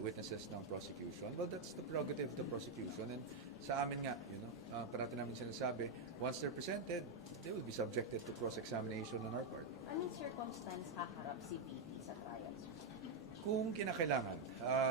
witnesses ng prosecution, well, that's the prerogative of the prosecution. And sa amin nga, parati namin sinasabi, once they're presented, they will be subjected to cross-examination on our part. Anong circumstance haharap si VP sa trial? Kung kinakailangan,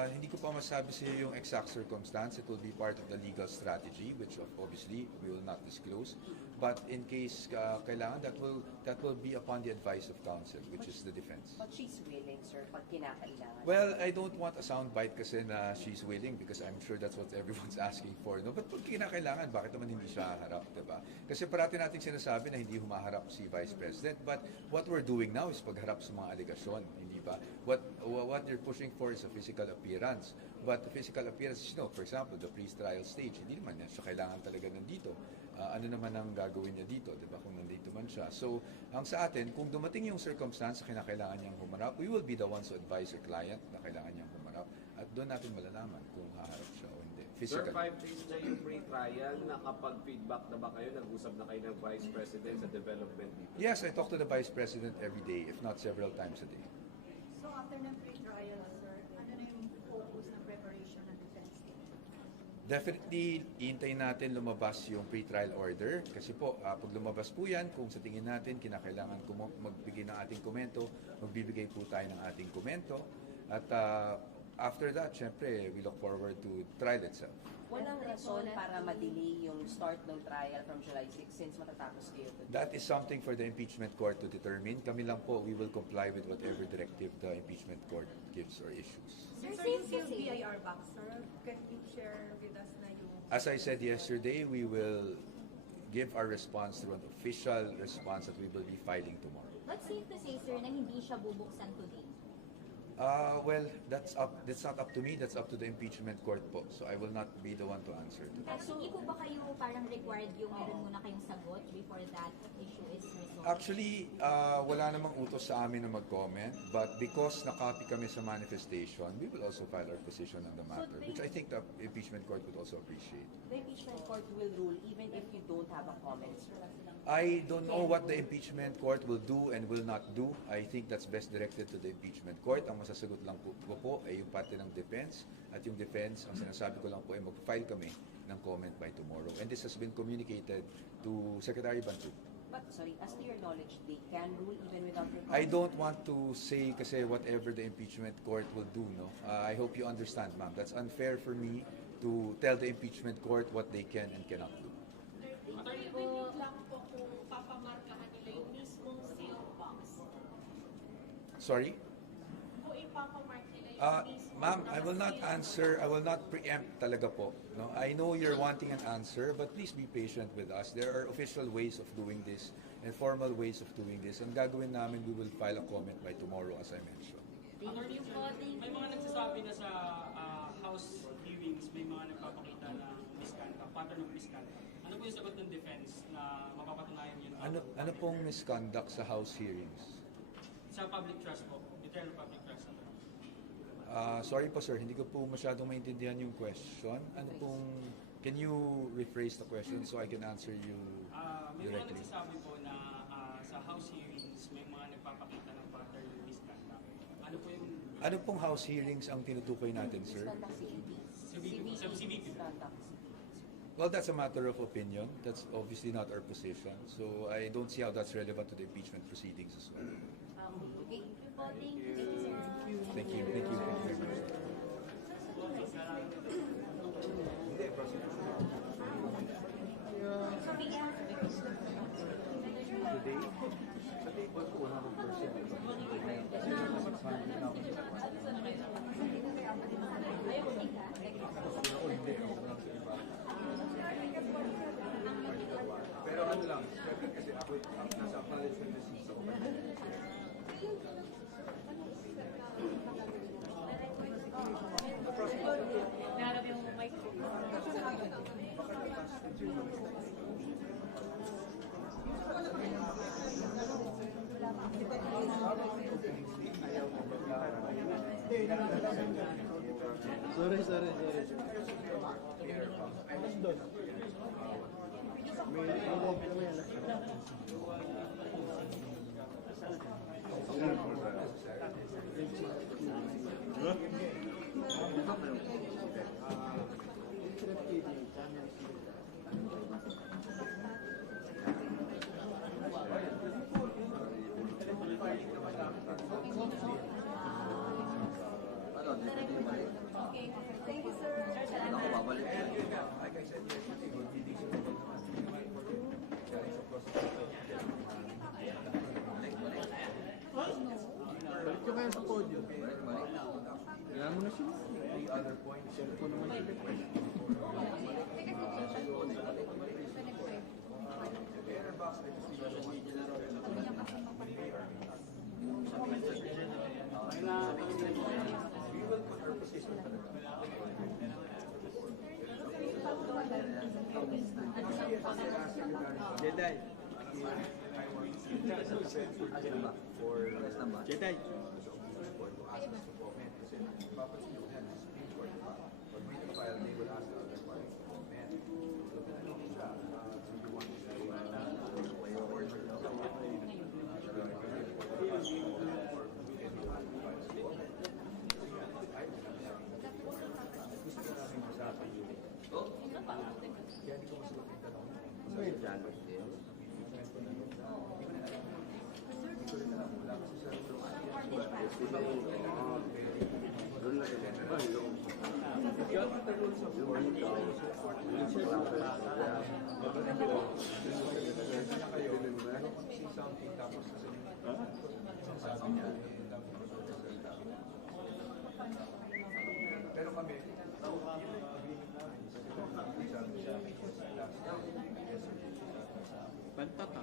hindi ko pa masabi sa iyo yung exact circumstance. It will be part of the legal strategy, which obviously we will not disclose. But in case kailangan, that will be upon the advice of counsel, which is the defense. But she's willing, sir, pag kinakailangan. Well, I don't want a soundbite kasi na she's willing because I'm sure that's what everyone's asking for. No? But pag kinakailangan, bakit naman hindi siya haharap, diba? Kasi parati natin sinasabi na hindi humaharap si Vice President. But what we're doing now is pagharap sa mga alegasyon, hindi ba? What they're pushing for is a physical appearance. But the physical appearance, for example, the pre-trial stage, hindi naman siya kailangan talaga nandito. Ano naman ang gagawin niya dito, di ba, kung nandito man siya. So, ang sa atin, kung dumating yung circumstance na kinakailangan niyang humarap, we will be the ones to advise your client na kailangan niyang humarap. At doon natin malalaman kung haharap siya o hindi. Sir, 5 days na yung pre-trial, nakapag-feedback na ba kayo? Nag-usap na kayo ng Vice President sa development dito? Yes, I talk to the Vice President every day, if not several times a day. So after ng pre-trial, sir, ano na yung focus ng preparation ng defense team? Definitely, iintayin natin lumabas yung pre-trial order. Kasi po, pag lumabas po yan, kung sa tingin natin, kinakailangan magbigay ng ating komento, magbibigay po tayo ng ating komento. At after that, syempre, we look forward to trial itself. Walang rason para ma-delay yung start ng trial from July 6 since matatapos kayo today. That is something for the impeachment court to determine. Kami lang po, we will comply with whatever directive the impeachment court gives or issues. Sir, yung BIR back, sir, can you share with us na yung... As I said yesterday, we will give our response through an official response that we will be filing tomorrow. What's safe to say, sir, na hindi siya bubuksan today? Well, that's not up to me. That's up to the impeachment court po. So I will not be the one to answer to that. Hindi po ba kayo parang required yung meron muna kayong sagot before that issue is resolved? Actually, wala namang utos sa amin na mag-comment. But because nakopy kami sa manifestation, we will also file our position on the matter, which I think the impeachment court would also appreciate. The impeachment court will rule even if you don't have a comment, sir. I don't know what the impeachment court will do and will not do. I think that's best directed to the impeachment court. Ang masasagot lang po ay yung parte ng defense. At yung defense, ang sinasabi ko lang po ay mag-file kami ng comment by tomorrow. And this has been communicated to Secretary Bantu. But, sorry, as to your knowledge, they can rule even without your I don't want to say kasi whatever the impeachment court will do. No, I hope you understand, ma'am. That's unfair for me to tell the impeachment court what they can and cannot do. Marinig lang po kung papamarkahan nila yung mismong seal box. Sorry? Kung ipapamark nila yung mismong Ma'am, I will not answer. I will not preempt talaga po. No, I know you're wanting an answer, but please be patient with us. There are official ways of doing this and formal ways of doing this. Ang gagawin namin, we will file a comment by tomorrow, as I mentioned. May mga nagsasabi na sa House hearings, may mga nagpapakita na misconduct, pattern of misconduct. Ano po yung sagot ng defense na mapapatunayan yun? Ano pong misconduct sa House hearings? Sa public trust po, internal public trust. Sorry po sir, hindi ko po masyadong maintindihan yung question. Can you rephrase the question so I can answer you May mga directly? nagsasabi po na sa House hearings, may mga nagpapakita ng pattern of misconduct. Ano po yung... Ano pong House hearings ang tinutukoy natin, sir? CBP. Well, that's a matter of opinion. That's obviously not our position. So I don't see how that's relevant to the impeachment proceedings as well. Okay. Thank you, sir. Thank you. Thank you very much. Today, sa table ko, 100%. Pero ano lang, kasi ako nasa acknowledgement na sa Narap yung mic ko. Sorry. May Thank you, sir. Like I said, yesterday, we'll be decent about naman. Galing sa prosecutor. Balik ka kaya sa podium. Kailangan mo na siya. The other point, cellphone naman yung request. We will put our position Jedi. Jedi. Pero kami, Pantata.